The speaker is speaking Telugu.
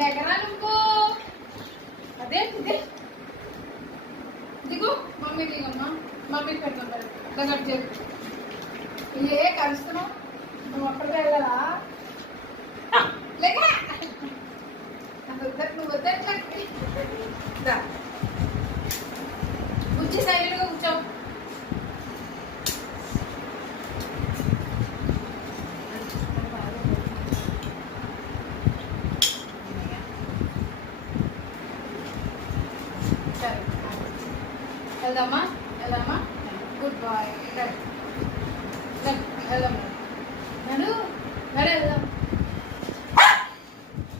దగ్గర నువ్వు అదే దిగు మమ్మీ దిగమ్మా మమ్మీ పెడతాం దగ్గర చేరు ఏ కలుస్తున్నావు నువ్వు అక్కడికి వెళ్ళాలా లేక నువ్వు వద్దా కూర్చి సైలెంట్గా కూర్చోవు వెళ్దామా వెళ్దామా గుడ్ బాయ్ వెళ్దాం